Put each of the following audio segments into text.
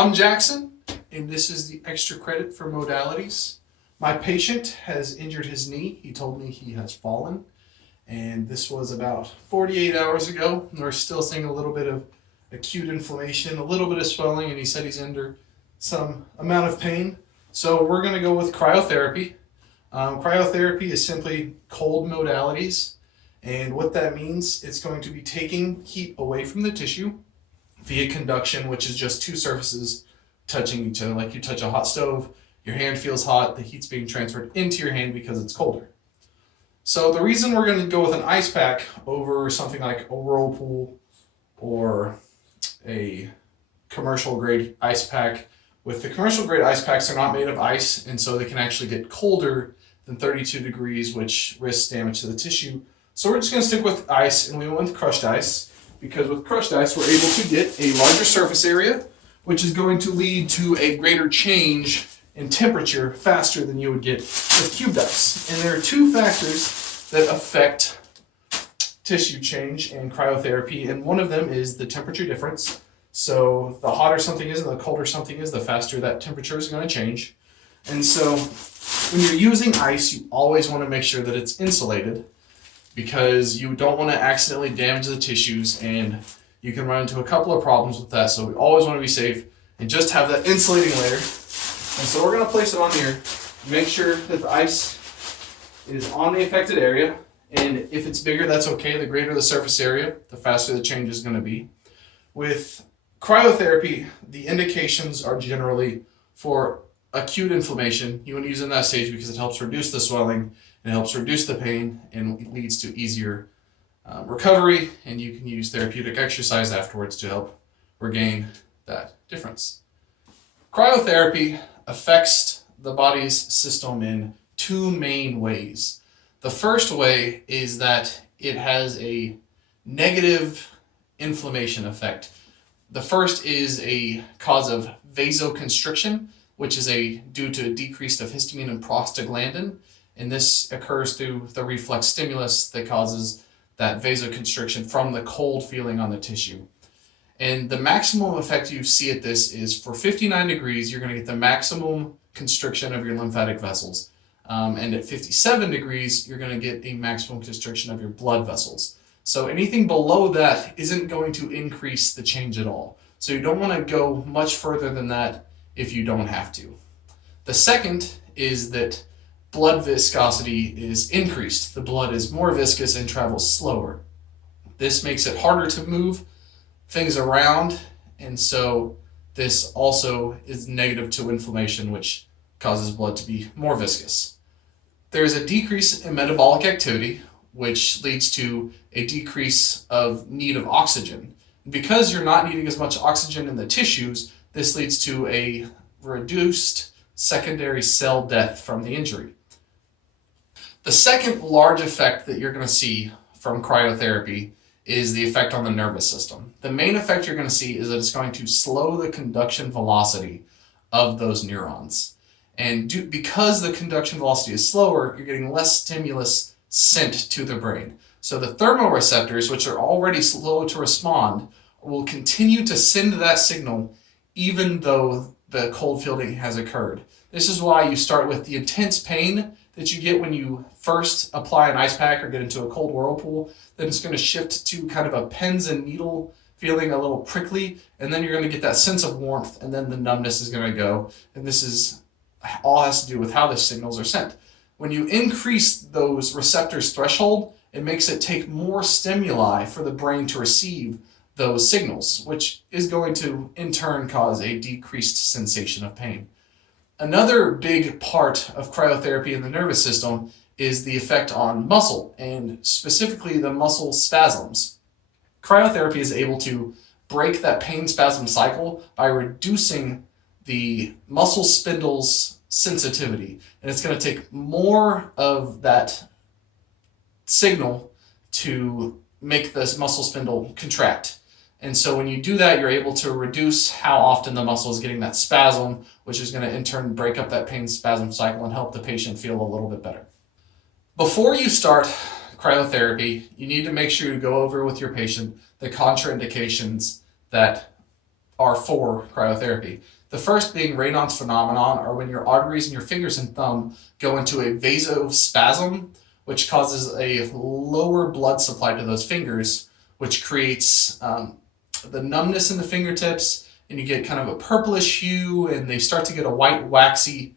I'm Jackson, and this is the extra credit for modalities. My patient has injured his knee. He told me he has fallen, and this was about 48 hours ago. We're still seeing a little bit of acute inflammation, a little bit of swelling, and he said he's under some amount of pain. So we're going to go with cryotherapy. Cryotherapy is simply cold modalities, and what that means, it's going to be taking heat away from the tissue via conduction, which is just two surfaces touching each other. Like you touch a hot stove, your hand feels hot, the heat's being transferred into your hand because it's colder. So the reason we're going to go with an ice pack over something like a whirlpool or a commercial grade ice pack, with the commercial grade ice packs, they're not made of ice, and so they can actually get colder than 32 degrees, which risks damage to the tissue. So we're just going to stick with ice, and we went with crushed ice, because with crushed ice, we're able to get a larger surface area, which is going to lead to a greater change in temperature faster than you would get with cubed ice. And there are two factors that affect tissue change and cryotherapy, and one of them is the temperature difference. So the hotter something is and the colder something is, the faster that temperature is going to change. And so when you're using ice, you always want to make sure that it's insulated, because you don't want to accidentally damage the tissues, and you can run into a couple of problems with that. So we always want to be safe and just have that insulating layer. And so we're going to place it on here, make sure that the ice is on the affected area, and if it's bigger, that's okay. The greater the surface area, the faster the change is going to be. With cryotherapy, the indications are generally for acute inflammation. You want to use it in that stage because it helps reduce the swelling, it helps reduce the pain, and it leads to easier recovery, and you can use therapeutic exercise afterwards to help regain that difference. Cryotherapy affects the body's system in two main ways. The first way is that it has a negative inflammation effect. The first is a cause of vasoconstriction, which is due to a decrease of histamine and prostaglandin. And this occurs through the reflex stimulus that causes that vasoconstriction from the cold feeling on the tissue. And the maximum effect you see at this is for 59 degrees, you're going to get the maximum constriction of your lymphatic vessels. And at 57 degrees, you're going to get a maximum constriction of your blood vessels. So anything below that isn't going to increase the change at all. So you don't want to go much further than that if you don't have to. The second is that blood viscosity is increased. The blood is more viscous and travels slower. This makes it harder to move things around, and so this also is negative to inflammation, which causes blood to be more viscous. There's a decrease in metabolic activity, which leads to a decrease of need of oxygen. Because you're not needing as much oxygen in the tissues, this leads to a reduced secondary cell death from the injury. The second large effect that you're going to see from cryotherapy is the effect on the nervous system. The main effect you're going to see is that it's going to slow the conduction velocity of those neurons. And because the conduction velocity is slower, you're getting less stimulus sent to the brain. So the thermoreceptors, which are already slow to respond, will continue to send that signal even though the cold feeling has occurred. This is why you start with the intense pain that you get when you first apply an ice pack or get into a cold whirlpool. Then it's going to shift to kind of a pins and needle feeling, a little prickly, and then you're going to get that sense of warmth, and then the numbness is going to go. And this is all has to do with how the signals are sent. When you increase those receptors' threshold, it makes it take more stimuli for the brain to receive those signals, which is going to in turn cause a decreased sensation of pain. Another big part of cryotherapy in the nervous system is the effect on muscle, and specifically the muscle spasms. Cryotherapy is able to break that pain spasm cycle by reducing the muscle spindle's sensitivity. And it's going to take more of that signal to make this muscle spindle contract. And so when you do that, you're able to reduce how often the muscle is getting that spasm, which is going to in turn break up that pain spasm cycle and help the patient feel a little bit better. Before you start cryotherapy, you need to make sure you go over with your patient the contraindications that are for cryotherapy. The first being Raynaud's phenomenon, or when your arteries in your fingers and thumb go into a vasospasm, which causes a lower blood supply to those fingers, which creates the numbness in the fingertips, and you get kind of a purplish hue, and they start to get a white waxy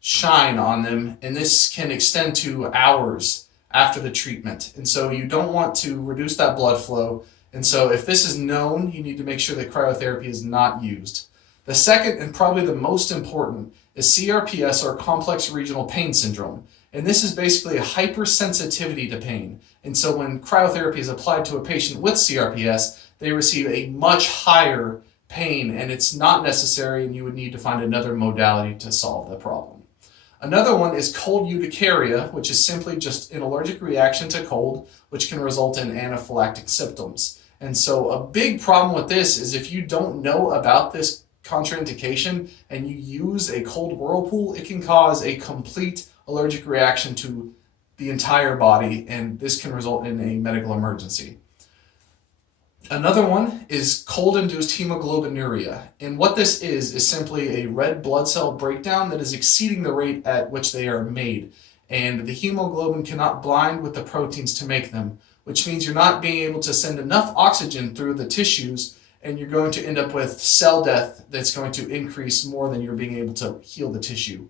shine on them, and this can extend to hours after the treatment. And so you don't want to reduce that blood flow. And so if this is known, you need to make sure that cryotherapy is not used. The second, and probably the most important, is CRPS, or complex regional pain syndrome. And this is basically a hypersensitivity to pain. And so when cryotherapy is applied to a patient with CRPS, they receive a much higher pain, and it's not necessary, and you would need to find another modality to solve the problem. Another one is cold urticaria, which is simply just an allergic reaction to cold, which can result in anaphylactic symptoms. And so a big problem with this is if you don't know about this contraindication and you use a cold whirlpool, it can cause a complete allergic reaction to the entire body, and this can result in a medical emergency. Another one is cold-induced hemoglobinuria, and what this is simply a red blood cell breakdown that is exceeding the rate at which they are made, and the hemoglobin cannot bind with the proteins to make them, which means you're not being able to send enough oxygen through the tissues, and you're going to end up with cell death that's going to increase more than you're being able to heal the tissue.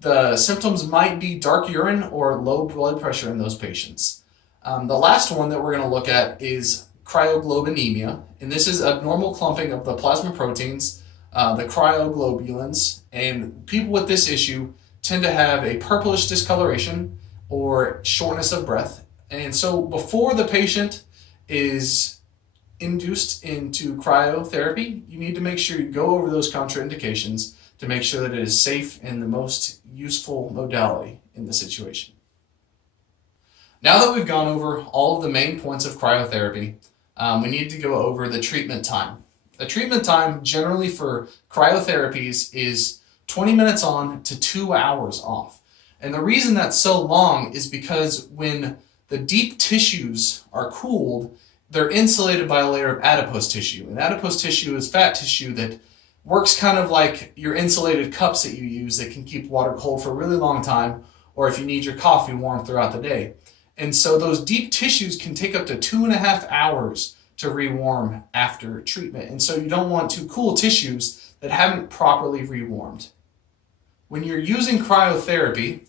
The symptoms might be dark urine or low blood pressure in those patients. The last one that we're going to look at is cryoglobulinemia, and this is abnormal clumping of the plasma proteins, the cryoglobulins, and people with this issue tend to have a purplish discoloration or shortness of breath. And so before the patient is induced into cryotherapy, you need to make sure you go over those contraindications to make sure that it is safe and the most useful modality in the situation. Now that we've gone over all of the main points of cryotherapy, we need to go over the treatment time. The treatment time generally for cryotherapies is 20 minutes on to 2 hours off. And the reason that's so long is because when the deep tissues are cooled, they're insulated by a layer of adipose tissue. And adipose tissue is fat tissue that works kind of like your insulated cups that you use that can keep water cold for a really long time, or if you need your coffee warm throughout the day. And so those deep tissues can take up to 2.5 hours to rewarm after treatment. And so you don't want to cool tissues that haven't properly rewarmed. When you're using cryotherapy,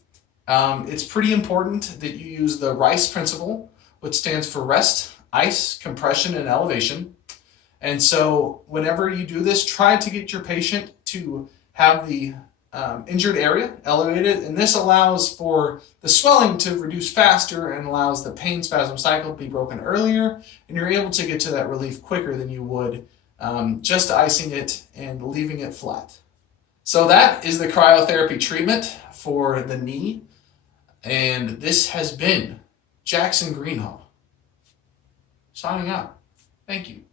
it's pretty important that you use the RICE principle, which stands for rest, ice, compression, and elevation. And so whenever you do this, try to get your patient to have the injured area elevated, and this allows for the swelling to reduce faster and allows the pain spasm cycle to be broken earlier, and you're able to get to that relief quicker than you would just icing it and leaving it flat. So that is the cryotherapy treatment for the knee, and this has been Jackson Greenhaw signing out. Thank you.